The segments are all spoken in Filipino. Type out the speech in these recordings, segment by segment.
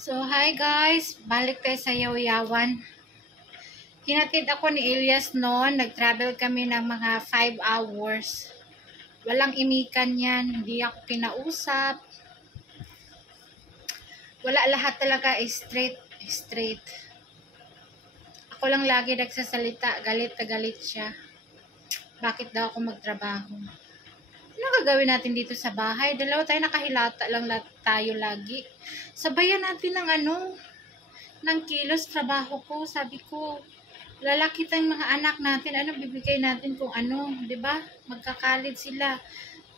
So, hi guys! Balik tayo sa Yaw-Yawan. Hinatid ako ni Elias noon. Nag-travel kami ng mga 5 hours. Walang imikan yan. Hindi ako kinausap. Wala, lahat talaga straight. Ako lang lagi nagsasalita. Galit na galit siya. Bakit daw ako magtrabaho? Ano gagawin natin dito sa bahay? Dalawa tayo, nakahilata lang tayo lagi. Sabayan natin ng kilos trabaho ko. Sabi ko, lalaki tayong mga anak natin, ano bibigay natin kung ano, 'di ba? Magkakalit sila.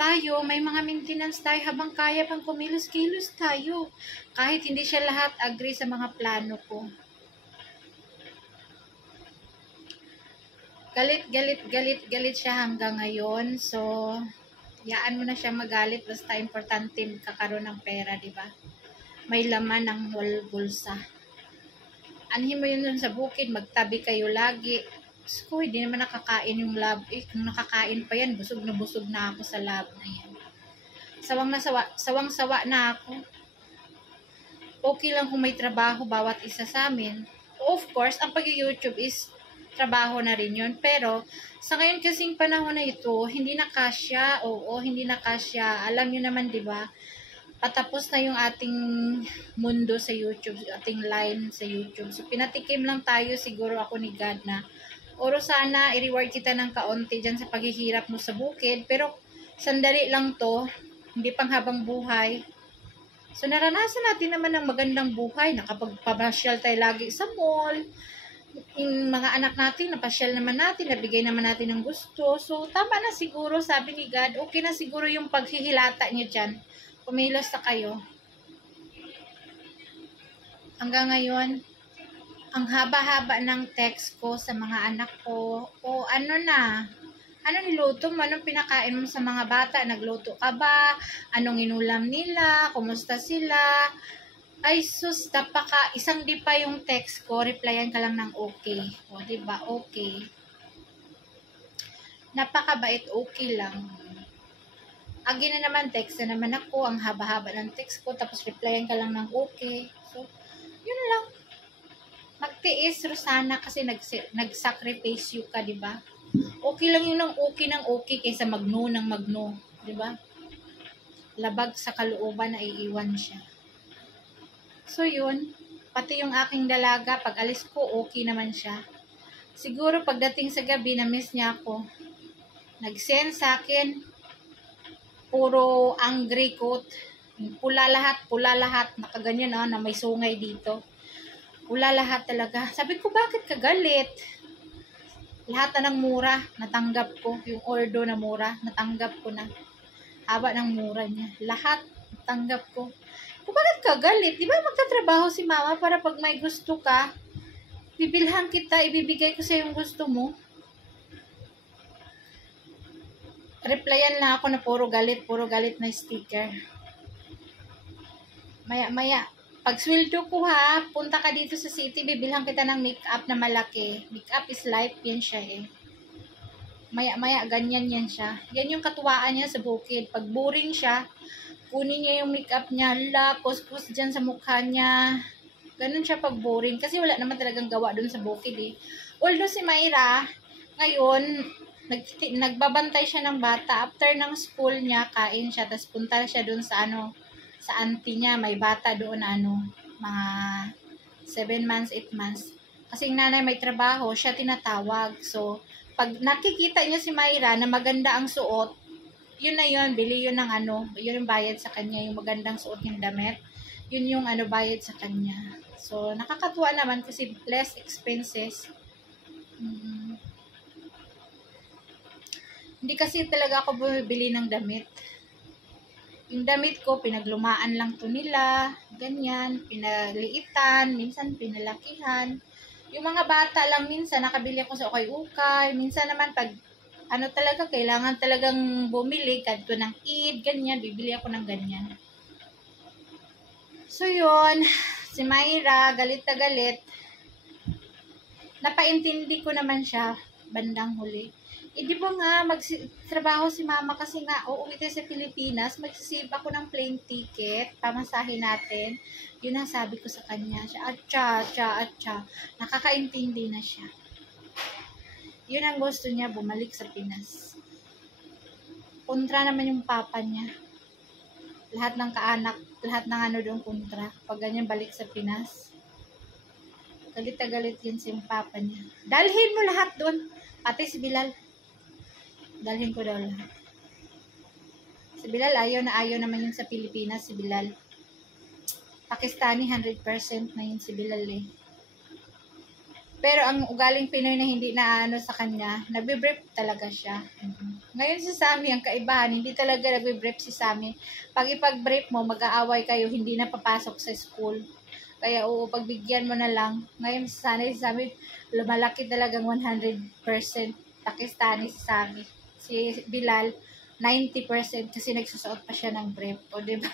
Tayo, may mga maintenance tayo habang kaya pang kumilos-kilos tayo. Kahit hindi siya lahat agree sa mga plano ko. Galit siya hanggang ngayon. So, yaan mo na siya magalit, basta importante kakaroon ng pera, 'di ba? May laman ng bulsa. Anhin mo yun sa bukid, magtabi kayo lagi. Ko, hindi naman nakakain yung lab. Kung nakakain pa yan, busog na ako sa lab na yan. Sawang-sawa na ako. Okay lang kung may trabaho bawat isa sa amin. Of course, ang pag-YouTube is trabaho na rin yun. Pero, sa ngayon kasing panahon na ito, hindi na kasya. Oo, hindi na kasya. Alam nyo naman, di ba? Patapos na yung ating mundo sa YouTube, ating line sa YouTube. So, pinatikim lang tayo, siguro ako ni God na, oro sana, i-reward kita ng kaunti dyan sa paghihirap mo sa bukid. Pero, sandali lang to, hindi pang habang buhay. So, naranasan natin naman ng magandang buhay. Nakapagpapasyal tayo lagi sa mall. Yung mga anak natin, napasyal naman natin, nabigay naman natin ng gusto. So, tama na siguro, sabi ni God, okay na siguro yung paghihilata nyo dyan. Kumilos na kayo. Hanggang ngayon, ang haba-haba ng text ko sa mga anak ko. O ano na? Ano niluto mo? Anong pinakain mo sa mga bata? Nagluto ka ba? Anong inulam nila? Kumusta sila? Ay sus, isang di pa yung text ko, replyan ka lang ng okay. O diba? Okay. Napakabait, okay lang. Agi na naman, text na naman ako, ang haba-haba ng text ko, tapos replyan ka lang ng okay. So, yun lang. Magtiis, Rosana, kasi nag-sacrifice you ka, diba? Okay lang yun ng okay kaysa magno ng magno, diba? Labag sa kalooban na iiwan siya. So, yun. Pati yung aking dalaga, pag alis ko, okay naman siya. Siguro, pagdating sa gabi, na-miss niya ako. Nag-send sa akin, puro angry coat. Pula lahat. Nakaganyan na may sungay dito. Pula lahat talaga. Sabi ko, bakit ka galit? Lahat na ng mura, natanggap ko. Yung ordo na mura, natanggap ko na. Haba ng mura niya. Lahat, natanggap ko. Kung bakit ka galit? Di ba magtatrabaho si mama para pag may gusto ka, bibilhan kita, ibibigay ko sa yung gusto mo. Replyan lang ako na puro galit na sticker. Maya, pag sweldo ko ha, punta ka dito sa city, bibilhan kita ng make-up na malaki. Make-up is life, yan siya eh. Maya, ganyan yan siya. Yan yung katuwaan niya sa bukid. Pag boring siya, kunin niya yung make-up niya, kuskus dyan sa mukha niya. Ganun siya pag boring. Kasi wala naman talagang gawa dun sa bukid eh. Although si Mayra, ngayon, nagbabantay siya ng bata. After ng school niya, kain siya. Tapos punta siya dun sa sa auntie niya. May bata doon mga 7 months, 8 months. Kasi yung nanay may trabaho, siya tinatawag. So, pag nakikita niya si Mayra na maganda ang suot, yun na yun, bili yun ng yun yung bayad sa kanya, yung magandang suot yung damit. Yun yung bayad sa kanya. So, nakakatuwa naman kasi less expenses. Hindi kasi talaga ako bumibili ng damit. Yung damit ko, pinaglumaan lang to nila. Ganyan, pinaliitan, minsan pinalakihan. Yung mga bata lang minsan, nakabili ako sa ukay-ukay. Minsan naman, pag talaga, kailangan talagang bumili, kadto ng Eid, ganyan, bibili ako ng ganyan. So, yun, si Mayra, galit na galit. Napaintindi ko naman siya, bandang huli. di ba nga, magtrabaho si mama kasi nga, uuwi tayo sa Pilipinas, magsisave ako ng plane ticket, pamasahin natin. Yun ang sabi ko sa kanya. Siya, atcha. Nakakaintindi na siya. Yun ang gusto niya, bumalik sa Pinas. Kontra naman yung papa niya. Lahat ng kaanak, lahat ng ano doon kontra. Pag ganyan balik sa Pinas. Galit na galit yun sa yung papa niya. Dalhin mo lahat doon. Pati si Bilal. Dalhin ko daw lahat. Si Bilal, ayaw naman yun sa Pilipinas, si Bilal. Pakistani, 100% na yun si Bilal eh. Pero ang ugaling Pinoy na hindi na ano sa kanya, nagbe-brief talaga siya. Ngayon si Sammy, ang kaibahan, hindi talaga nagbe-brief si Sammy. Pag ipag-brief mo, mag-aaway kayo, hindi na papasok sa school. Kaya oo, pagbigyan mo na lang. Ngayon si Sammy, lumalaki talagang 100% Pakistani si Sammy. Si Bilal, 90% kasi nagsusuot pa siya ng brief. O, diba?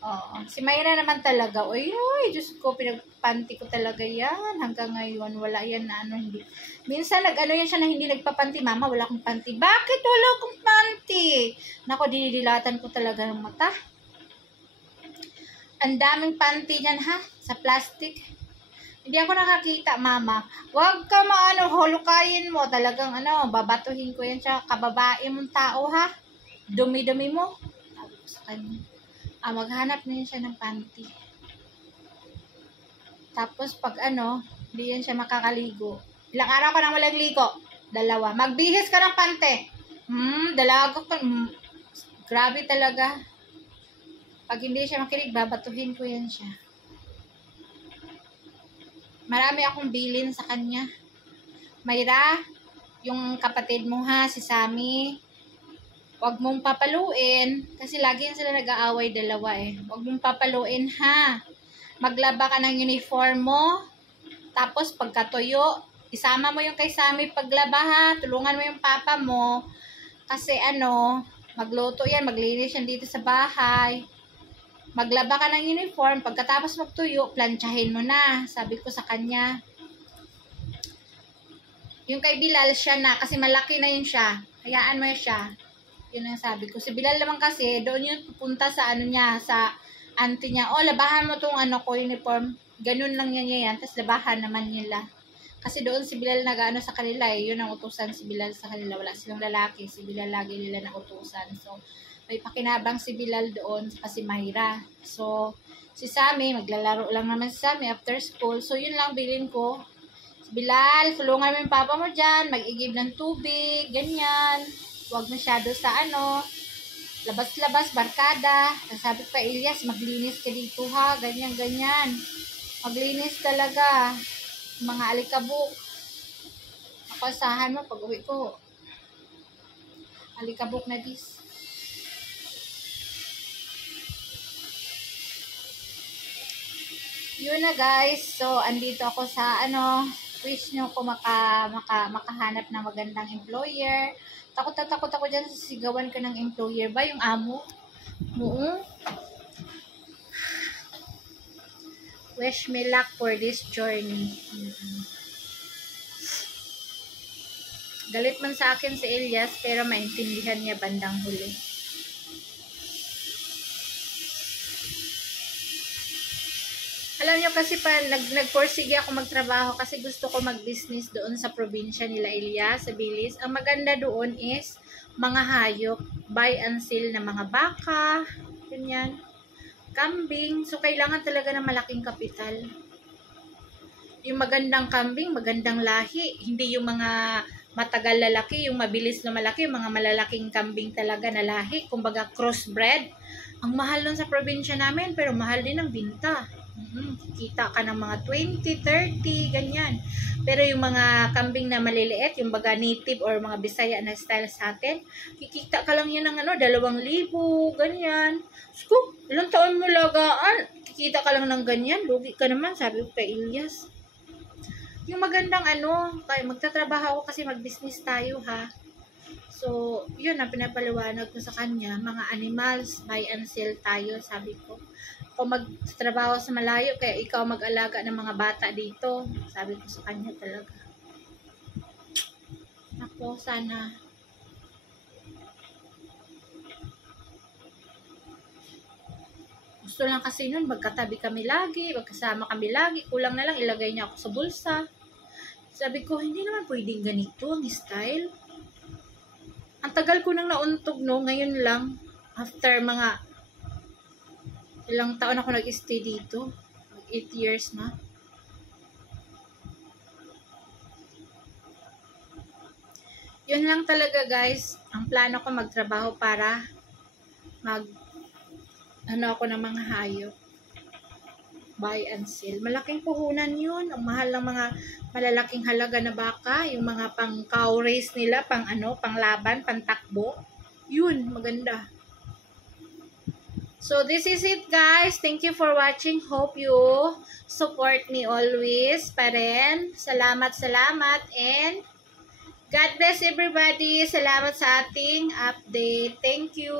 Oo. Si Mayra naman talaga, uy, Diyos ko, pinagpanti ko talaga yan. Hanggang ngayon, wala yan na ano, hindi. Minsan, nag-ano yan siya na hindi nagpapanti. Mama, wala akong panty. Bakit wala akong panty? Nako, dinidilatan ko talaga ng mata. Ang daming panty niyan, ha? Sa plastic. Hindi ako nakakita, mama. Huwag ka hulukayin mo. Talagang, babatuhin ko yan siya. Kababae mong tao, ha? Dumi-dumi mo. Sabi ko sa kanya. Maghanap na yun siya ng panty. Tapos, pag hindi yan siya makakaligo. Ilang araw ka nang walang ligo? 2. Magbihis ka ng panty. Dalaga ka. Grabe talaga. Pag hindi siya makinig, babatuhin ko yan siya. Marami akong bilin sa kanya. Mayra, yung kapatid mo ha, si Sammy, huwag mong papaluin. Kasi lagi yan sila nag-aaway dalawa eh. Huwag mong papaluin ha. Maglaba ka ng uniform mo. Tapos pagkatuyo, isama mo yung kay Sammy paglaba ha. Tulungan mo yung papa mo. Kasi magluto yan, maglinis yan dito sa bahay. Maglaba ka ng uniform, pagkatapos magtuyo, plantsahin mo na. Sabi ko sa kanya. Yung kay Bilal, siya na, kasi malaki na yun siya. Hayaan mo siya. Yun ang sabi ko. Si Bilal naman kasi, doon yun pupunta sa niya, sa auntie niya. Labahan mo tong ko, uniform. Ganun lang yan. Tapos labahan naman nila. Kasi doon si Bilal nag-ano sa kanila eh. Yun ang utusan si Bilal sa kanila. Wala silang lalaki. Si Bilal lagi nila na utusan. So, may pakinabang si Bilal doon kasi Mayra. So, si Sammy, maglalaro lang naman si Sammy after school. So, yun lang bilin ko. Si Bilal, tulungan mo yung papa mo dyan. Mag-igib ng tubig, ganyan. Huwag masyado sa labas-labas, barkada. Sabi ko kay Elias, maglinis ka dito ha. Ganyan. Maglinis talaga. Mga alikabok. Mapasahan mo pag uwi ko. Alikabok na dis. Yun na guys. So, andito ako sa wish nyo ko makahanap ng magandang employer. Takot ako dyan sa sigawan ka ng employer ba? Yung amo mo. Wish me luck for this journey. Galit man sa akin si Elias, pero maintindihan niya bandang huli. Alam niyo kasi nagporsige ako magtrabaho kasi gusto ko mag-business doon sa probinsya nila Elias, sa Bilis. Ang maganda doon is mga hayop, buy and sell na mga baka, ganyan, kambing. So, kailangan talaga ng malaking kapital. Yung magandang kambing, magandang lahi. Hindi yung mga matagal lalaki, yung mabilis na malaki, yung mga malalaking kambing talaga na lahi. Kumbaga crossbred. Ang mahal nun sa probinsya namin, pero mahal din ang binta. Kita ka ng mga 20, 30, ganyan. Pero yung mga kambing na maliliit, yung baga native or mga Bisaya na style sa atin, kikita ka lang yun ng 2,000, ganyan. So, ilang taon mo lagaan, kikita ka lang ng ganyan, lugi ka naman, sabi ko kay Elias. Yung magandang kaya magtatrabaho ako kasi mag-business tayo ha. So, yun ang pinapaliwanag ko sa kanya, mga animals, buy and sell tayo, sabi ko. Ako magtrabaho sa malayo, kaya ikaw mag-alaga ng mga bata dito. Sabi ko sa kanya talaga. Ako, sana. Gusto lang kasi nun, magkatabi kami lagi, magkasama kami lagi. Kulang na lang, ilagay niya ako sa bulsa. Sabi ko, hindi naman pwedeng ganito ang style. Ang tagal ko nang nauntog, no? Ngayon lang, after mga ilang taon ako nag-stay dito. 8 years na. Yun lang talaga, guys. Ang plano ko magtrabaho para ako ng mga hayop. Buy and sell. Malaking puhunan yun. Ang mahal ng mga malalaking halaga na baka. Yung mga pang cow race nila, pang laban, pang takbo. Yun, maganda. So, this is it, guys. Thank you for watching. Hope you support me always pa rin. Salamat, and God bless everybody. Salamat sa ating update. Thank you.